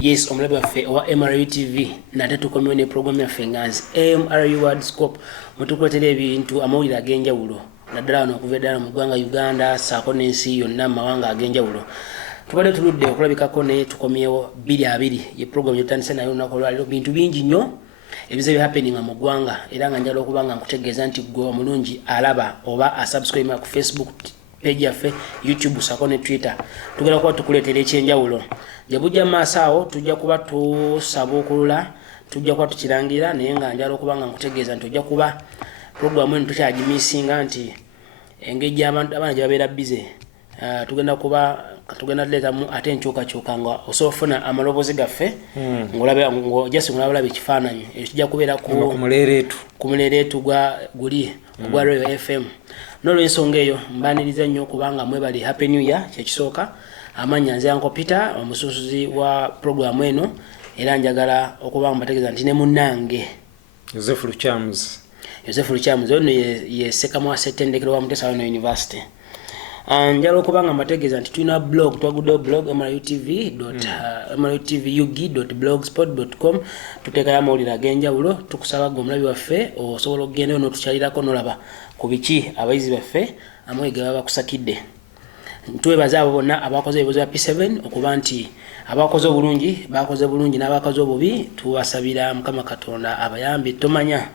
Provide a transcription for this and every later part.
Yes, omulabi waffe owa MRU TV nate tukomyewo ne program yaffe nganzi MRU World Scope mutukuletera ebintu amawulire ag'enjawulo naddala wano okuva eddala mu Gwanga Uganda saako n'ensi yonna mu mawanga ag'enjawulo. Tubadde tuludde okulabikako ne tukomyewo 2 ye program yetandise nayo olunaku olwaliro bintu bingi nnyo ebize happening mu ggwanga era nga njagala okuba nga nkutegeeza nti gwe omulungi alaba oba asubscribe ku Facebook page yaffe, YouTube saako ne Twitter. Tugenda kuba tukuleetera ekyenjawulo. Jabujja maaso awo tujja kuba tusaba okulula tujja kuba tukirangira naye nga njala okuba nga nkutegeeza nti ojja kuba program eno tukyagimisinga nti engeri abantu abaana gye babeera busy tugenda tuleetamu ate enkyukakyuka nga osobola ofuna amaloboozi gaffe ng'ojasi ng'olaba ekifaananyi ekijja kubeera ku muleereetu guli ogwa Royal FM. N'olw'ensonga eyo mbaaniriza nnyo kubanga mwebali Happy New Year kyekisooka. Amanya nze Uncle Peter omususuzi wa program eno era njagala okuba mbategeeza nti ne munnange Joseph Luchamus ono ye sekamu asetendekero wa Mutesa Wano University. Njagala okuba nga mbategeeza nti tulina blog twaguddeho blog mrutv.blogspot.com tuteekayo amawulire ag'enjawulo tukusaba gwe omulabi waffe osobola okugenda n'otukyalirako n'olaba ku biki abayizi baffe amwe ge baba bakusakidde. Twebaze abo bonna abakoze ebibuuzo bya P7 okuba nti abakoze obulungi bakoze bulungi n'abakoze obubi tubasabira Mukama Katonda abayambi. Tomanya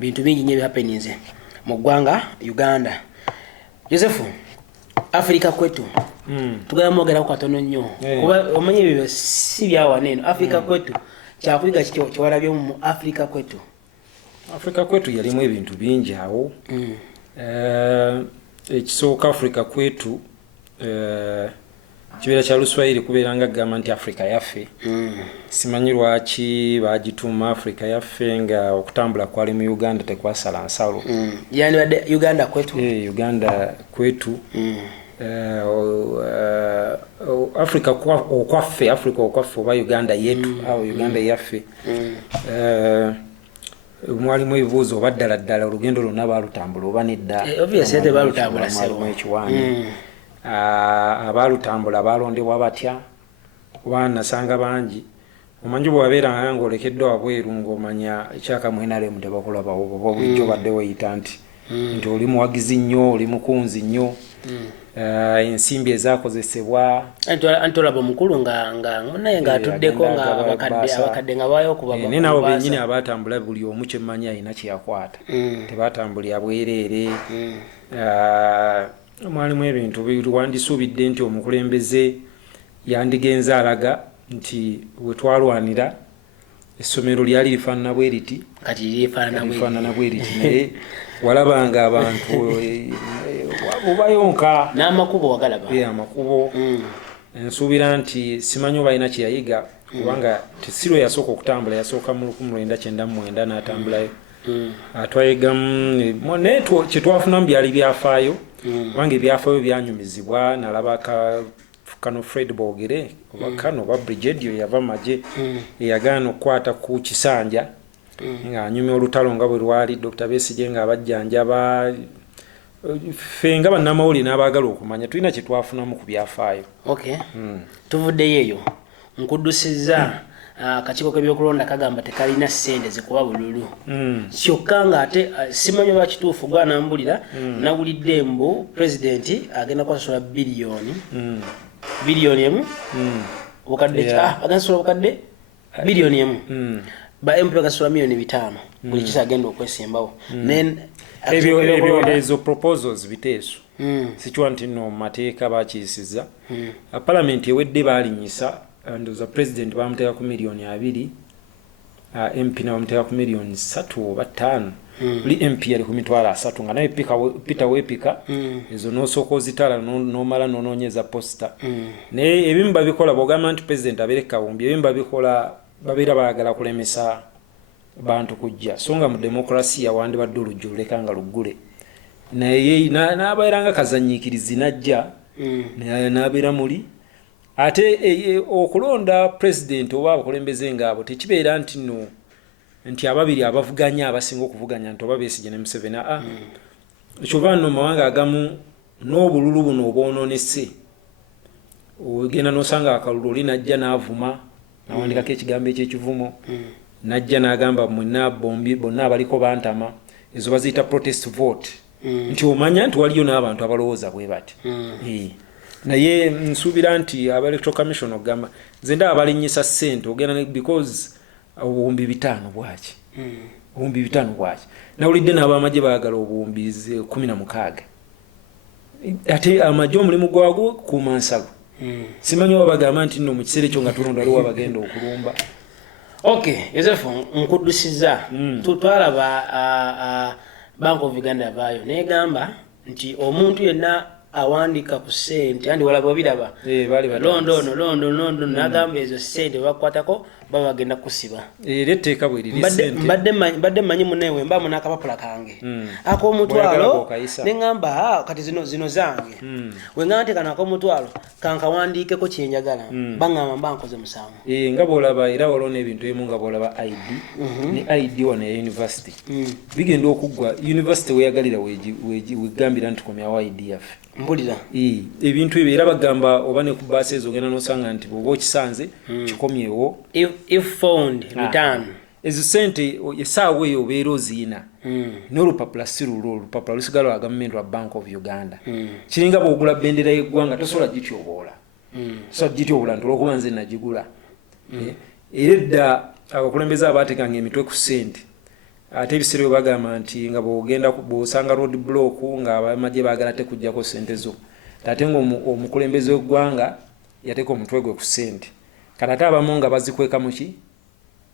bintu bingi nnyo happenings mu ggwanga Uganda. Joseph, Afrika kwetu tugala mwogera katono nnyo kuba omanye ebyo si byawa neno. Afrika kwetu kyakuyiga kiki kyewalabye mu Afrika kwetu? Afrika kwetu yalimu ebintu bingi awo. Ekisooka Afrika kwetu kibeera kya Luswahili kubeera nga gamba nti Afrika yaffe. Simanyi lwaki bagituuma Afrika yaffe nga okutambula kwali mu Uganda tekwasala nsalo. Yani badde Uganda kwetu. Uganda kwetu. Afrika okwaffe oba Uganda yetu au Uganda yaffe. Mwalimu ebibuuzo oba ddala olugendo lwonna baalutambula oba nedda. Obviously te baalutambula mwalimu ekiwaanyi. Abaalutambula baalondebwa batya kuba nasanga bangi. Omanyi bw'abeera ng'olekeddwa wabweru ng'omanya ekyakamwenalemu tebakulabawo oba bulijjo badde weyita nti oli muwagizi nnyo oli mukunzi nnyo. Ensimbi ezakozesebwa antolaba omukulu nga naye ng'atuddeko nga abakadde nga baayo okuba ne nabo bennyini abaatambula buli omu kyemmanyi alina kyeyakwata tebaatambulira bwereere. Mwalimu ebintu wandisuubidde nti omukulembeze yandigenze alaga nti we twalwanira essomero lyali lifaanana bwe riti kati lifaanana bwe riti naye walabanga abantu obayonka n'amakubo wagalaba amakubo. Nsuubira nti simanyi oba alina kyeyayiga kubanga tesiro yasooka okutambula yasooka mu 1999 n'atambulayo atwayigamu naye kyetwafunamu byali byafaayo kubanga ebyafaayo byanyumizibwa. Nalaba kano Fred Bogere oba kano oba Brigedio yava magye eyagaana okukwata ku Kisanja ng'anyumya olutalo nga bwe lwali. Dr. Besigye ng'abajjanjaba fenga bannamawulire n'abaagala okumanya tulina kye twafunamu ku byafaayo. Tuvuddeyo eyo nkuddusizza akakiiko k'ebyokulonda kagamba tekalina ssente zikuba bululu kyokka ng'ate simanyi oba kituufu gwanambulira nawulidde mbu pulezidenti agenda kwasasula biliyoni emu agasasula obukadde biliyoni emu ba MP bagasasula miliyoni 5 buli kisa agenda okwesimbawo. Ezo proposals biteeso sikiwa nti no mateeka bakiyisiza. Parliament ewedde baalinyisa ndoza president bamuteeka ku miliyoni 2 MP na bamuteeka ku miliyoni 3 oba 5 buli MP yali ku mitwalo 3 nga naye Peter wepika ezo n'osooka ozitala n'omala n'onoonyeza posta. Naye ebimu babikola bw'ogamba nti president abeere kawumbi ebimu babikola babeera baagala kulemesa bantu kujja so nga mu demokrasiya wandibadde olujja oluleka nga luggule naye n'abeera nga kazanyiikirizi najja n'abeera muli ate okulonda president oba abakulembeze ngaabo tekibeera nti no nti ababiri abavuganya abasinga okuvuganya nti oba Besigye ne Museveni kyova nno mawanga agamu n'obululu buno obwonoonese ogenda n'osanga akalulu linajja n'avuma nawandikako ekigambo ekyekivumo najja n'agamba mwenna bombi bonna abaliko bantama ezo baziyita protest vote nti omanya nti waliyo n'abantu abalowooza bwe bati naye nsuubira nti aba electoral commission okugamba nze ndaba balinnyisa ssente ogenda because obuwumbi 5 bwaki obuwumbi 5 bwaki nawulidde n'abamagye baagala obuwumbi 16 ate amagye omulimu gwagwo kuuma nsalo simanyi oba bagamba nti nno mu kiseera ekyo nga tulonda aliwo abagenda okulumba. Okay, Yosefu nkuddusiza twalaba Bank of Uganda bayo negamba nti omuntu yenna awandika ku ssente andi wala babiraba London nagamba ezo ssente bakwatako baba bagenda kusiba letteeka bwe liri ssente mbadde manyi munewe mba muna akapapula kange ako omutwalo nengamba kati zino zange wengante kana ako mutwalo kanka wandikeko kyenjagala bangamba mbankoze musango nga bolaba era walona ebintu ebimu nga bolaba ID ni ID wana ya university bigenda okuggwa university weyagalira wegambira nti komyawo ID yaffe mbulira ebintu ebyo era bagamba oba ne ku baasi ezo ogenda n'osanga nti bw'oba okisanze kikomyewo if found return ezo ssente essaawa eyo obeera oziina n'olupapula si lulwo olupapula lusigala lwa gavumenti lwa Bank of Uganda kiringa bw'ogula bendera y'eggwanga tosobola gityoboola tosobola gityoboola nti olwokuba nze nagigula era edda abakulembeze abaatekanga emitwe ku ssente ate ebiseera bagamba nti nga bw'ogenda bw'osanga road block nga abamagye baagala tekuggyako ssente zo ate ng'omukulembeze w'eggwanga yateeka omutwe gwe ku ssente kati ate abamu nga bazikweka muki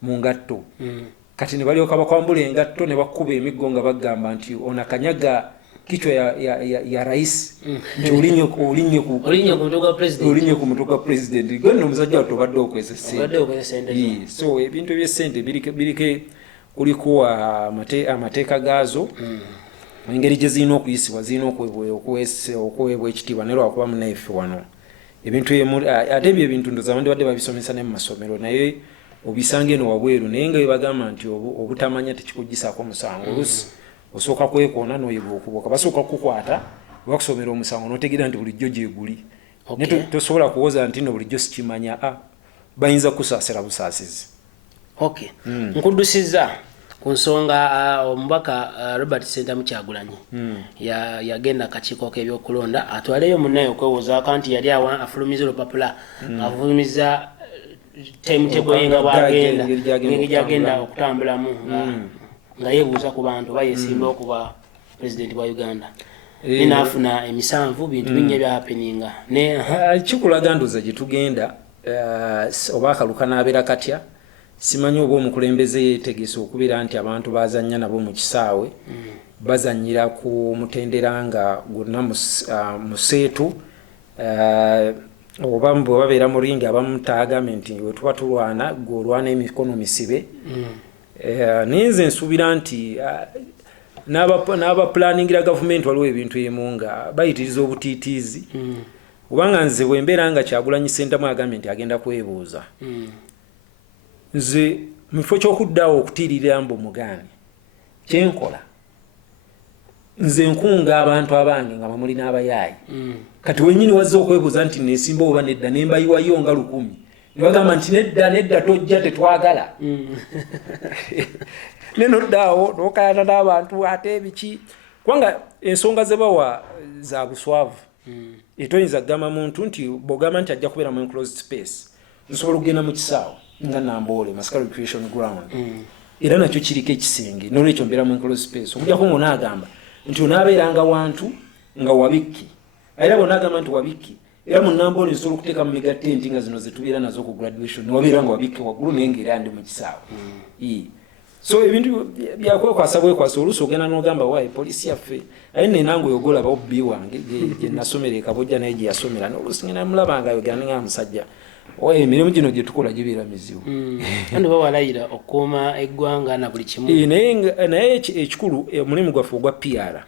mu ngatto kati ne balyoka bakwambula engatto ne bakuba emiggo nga bagamba nti ona kanyaga kichwa ya rais nti olinye ku mutwe gwa president gonna omusajja wattu obadde okweza ssente so ebintu eby'essente birike kuliko amateeka gaazo engeri gye zirina okuyisibwa zirina okuweebwa ekitiibwa ne lwakuba munaife wano ebintu ate ebyo ebintu ndoza abandi badde babisomesa ne mu masomero naye obisanga eno wabweru naye nga bebagamba nti obutamanya tekikugisaako musango olusi osooka kwekoona n'oyibwa okuboka basooka kukwata bakusomera omusango n'otegeera nti bulijjo gyeguli tosobola kuwoza nti no bulijjo sikimanya bayinza kusaasira busaasizi. Okay. Nkuddusiza ku nsonga omubaka Robert Sentamu Kyagulanyi yagenda akakiiko k'ebyokulonda atwaleyo munnaye okwewoza kanti yali afulumiza olupapula afulumiza timetable yenga bwagenda ngeri gyagenda okutambulamu nga yeebuuza ku bantu bayesimba okuba president wa Uganda ninaafuna emisanvu bintu binnya bya happeninga kikulaga ndoza gye tugenda oba akaluka n'abeera katya simanyi oba omukulembeze yeetegese okubeera nti abantu bazannya nabo mu kisaawe bazannyira ku mutendera nga gwonna museetu oba bwe babeera mu ringi abamu taagambye nti we tuba tulwana gwe olwana emikono misibe naye nze nsuubira nti n'abapulaningira gavumenti waliwo ebintu emu nga bayitiriza obutiitiizi kubanga nze bwe mbeera nga Kyagulanyi Ssentamu agambye nti agenda kwebuuza nze mu kifo ky'okuddaawo okutiirira mbu mugaani kyenkola nze nkunga abantu abange nga bamuli n'abayaayi kati wenyini wazze okwebuuza nti neesimba oba nedda nembayiwayo nga 100 ne bagamba nti nedda tojja tetwagala nenoddaawo n'okayana n'abantu ate ebiki kubanga ensonga ze bawa za buswavu etoyinza kugamba muntu nti bw'ogamba nti ajja kubeera mu enclosed space nsobola okugenda mu kisaawo nga Namboole Masaka Recreation Ground era nakyo kiriko ekisenge n'olwekyo mbeera mu enclosed space omujjako ng'onaagamba nti onaabeeranga wantu nga wabikki era bw'onaagamba nti wabikki era mu Namboole nsobola okuteeka mu mega tent nga zino ze tubeera nazo ku graduation newabeera nga wabikki waggulu naye ng'era ndi mu kisaawo so ebintu byakwekwasa bwekwasa oluusi ogenda n'ogamba waayi poliisi yaffe aye nenange oyogolaba obbi wange gye nasomera ekabojja naye gye yasomera n'oluusi ngenda mulabanga ayogera nga musajja emirimu gino gye tukola gibeera mizibu kandi bawalayira okukuuma eggwanga na buli kimu naye ekikulu omulimu gwaffe ogwa PR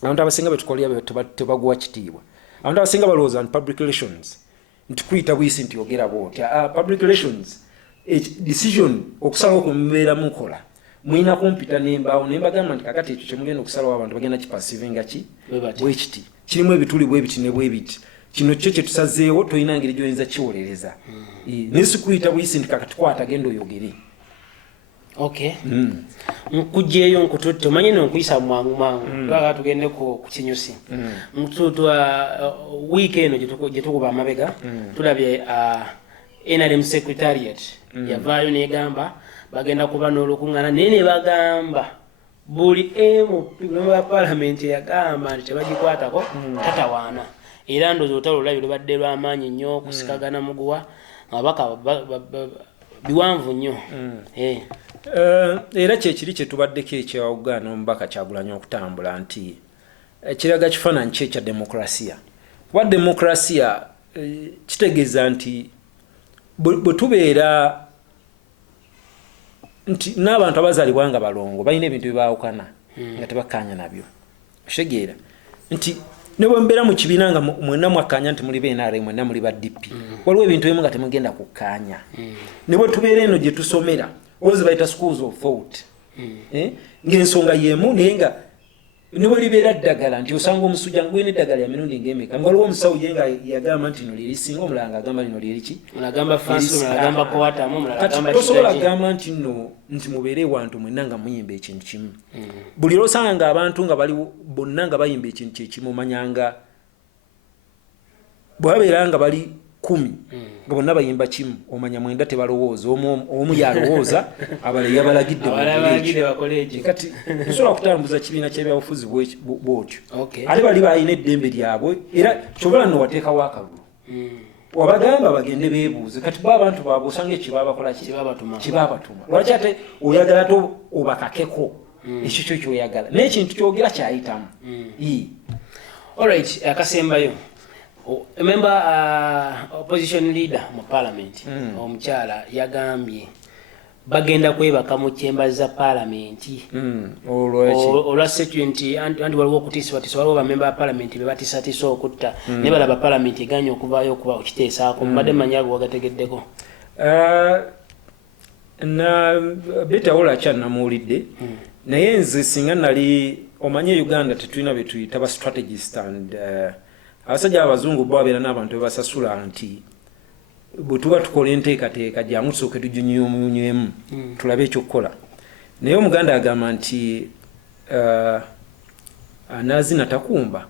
abantu abasinga betukolera tebaguwa kitiibwa abantu abasinga balowooza nti public relations nti kuyita buyisi nti yogera bwoti public relations decision okusalawo kumubeera mukola mwina kumpita nembaawo nembagamba nti kakati ekyo kyemugenda okusalawo abantu bagenda kipasivinga ki bwekiti kirimu ebituli bwebiti ne bwebiti kino kyo kye tusazeewo tolina ngeri gy'oyinza kiwolereza nesikuyita buyisi nti kakati kwata genda oyogere. Okay. Nkujjeeyo nkututte omanye nonkuyisa mwangu twaga tugende ku kinyusi wiiki eno gye tukuba amabega tulabye NRM secretariat yavaayo negamba bagenda kuba n'olukuŋŋaana naye ne bagamba buli MP wa paalamenti yagamba nti tebagikwatako tatawaana era ndoozi olutalo olulabye lubadde lw'amaanyi nnyo okusikagana muguwa abaka biwanvu nnyo. Era kyekiri kye tubaddeko ekyawogaana omubaka Kyagulanyi okutambula nti kiraga kifaananyi kye ekya demokrasiya. Kuba demokrasiya kitegeeza nti bwe tubeera nti n'abantu abazaalibwa nga balongo balina ebintu byebawukana nga tebakkaanya nabyo. Kitegeera nti ne bwe mbeera mu kibiina nga mwenna mwakkaanya nti muli BNR mwenna muli ba DP waliwo ebintu ebimu nga temugenda kukkaanya. Ne bwe tubeera eno gye tusomera ozi bayita schools of thought ng'ensonga y'emu naye nga ne bwe libeera ddagala nti osanga omusujja ngwina eddagala ya mirundi ng'emeka nga waliwo omusawo ye nga yagamba nti lino lyerisinga omulala ng'agamba lino lyeriki kati tosobola kugamba nti nno nti mubeere wantu mwenna nga muyimba ekintu kimu. Buli lwosanga nga abantu nga bali bonna nga bayimba ekintu kyekimu omanyanga bwe babeera nga bali 10 nga bonna bayimba kimu omanya mwenda tebalowooza omu yalowooza abala yabalagidde bakole kati nsobola kutambuza kibiina ky'ebyabufuzi bwotyo ate bali balina eddembe lyabwe era kyobola nno wateekawo akalulu wabagamba bagende beebuuze kati bo abantu baabwe osanga ekibabakola kibabatuma lwaki ate oyagala te obakakeko ekyo kyo kyoyagala n'ekintu kyogera kyayitamu. Alright, akasembayo member opposition leader mu parliament omukyala yagambye bagenda kwebaka mu chamber za parliament olwa security anti waliwo okutiisibwatiisa waliwo bamemba ba parliament be batiisatiisa okutta ne balaba parliament eganya okuvaayo okuba okiteesaako mbadde manya alwo wagategeddeko. Na betawola kyanamuwulidde naye nze singa nali omanye Uganda tetulina bye tuyita ba strategist and abasajja abazungu bo babeera n'abantu bebasasula nti bwe tuba tukola enteekateeka jangu tusooke tuginyunyemu tulabe ekyokukola. Naye omuganda agamba nti anaazina takumba.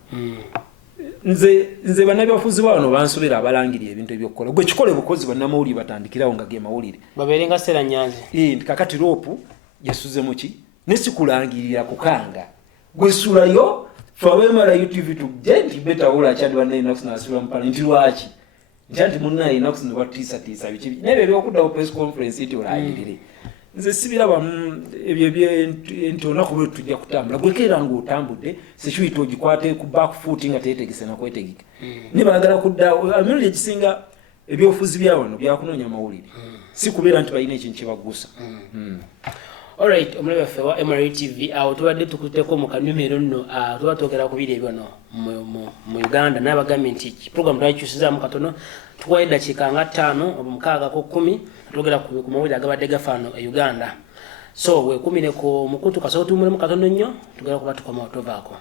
Nze bannabyabufuzi bano bansobera abalangirira ebintu ebyokukola gwe kikole bukozi bannamawulire batandikirawo nga ge mawulire babeere nga Sera Nyanzi kakati roopu yasuze muki nesikulangirira kukanga gwe sulayo Fawemala UTV tujje nti betawula kyandi wanne inakusi nasula mpala nti lwaki nti munna inakusi nbatisa biki nebe byokuddawo press conference iti olangirire nze sibiraba ebyo nti onako tujja kutambula gwekera ngo otambudde sekiyita ogikwate ku back foot nga teetegese nakwetegeka ne baagala kuddawo amirundi ekisinga ebyofuzi bya wano byakunoonya amawulire si kubeera nti balina ekintu kyebagusa. Alright, omulabe waffe wa MRA TV awo tubadde tukuteko mu kanumero nno tuba twogera ku biri ebyo no mu Uganda n'abagambye nti program twakyusizaamu katono tukuwa eddakiika nga 5 omukaaga ko 10 twogera ku mawulire agabadde gafaano e Uganda so weekumire ku mukutu kasooka tumulemu katono nnyo tugera kuba tukomawo tovaako.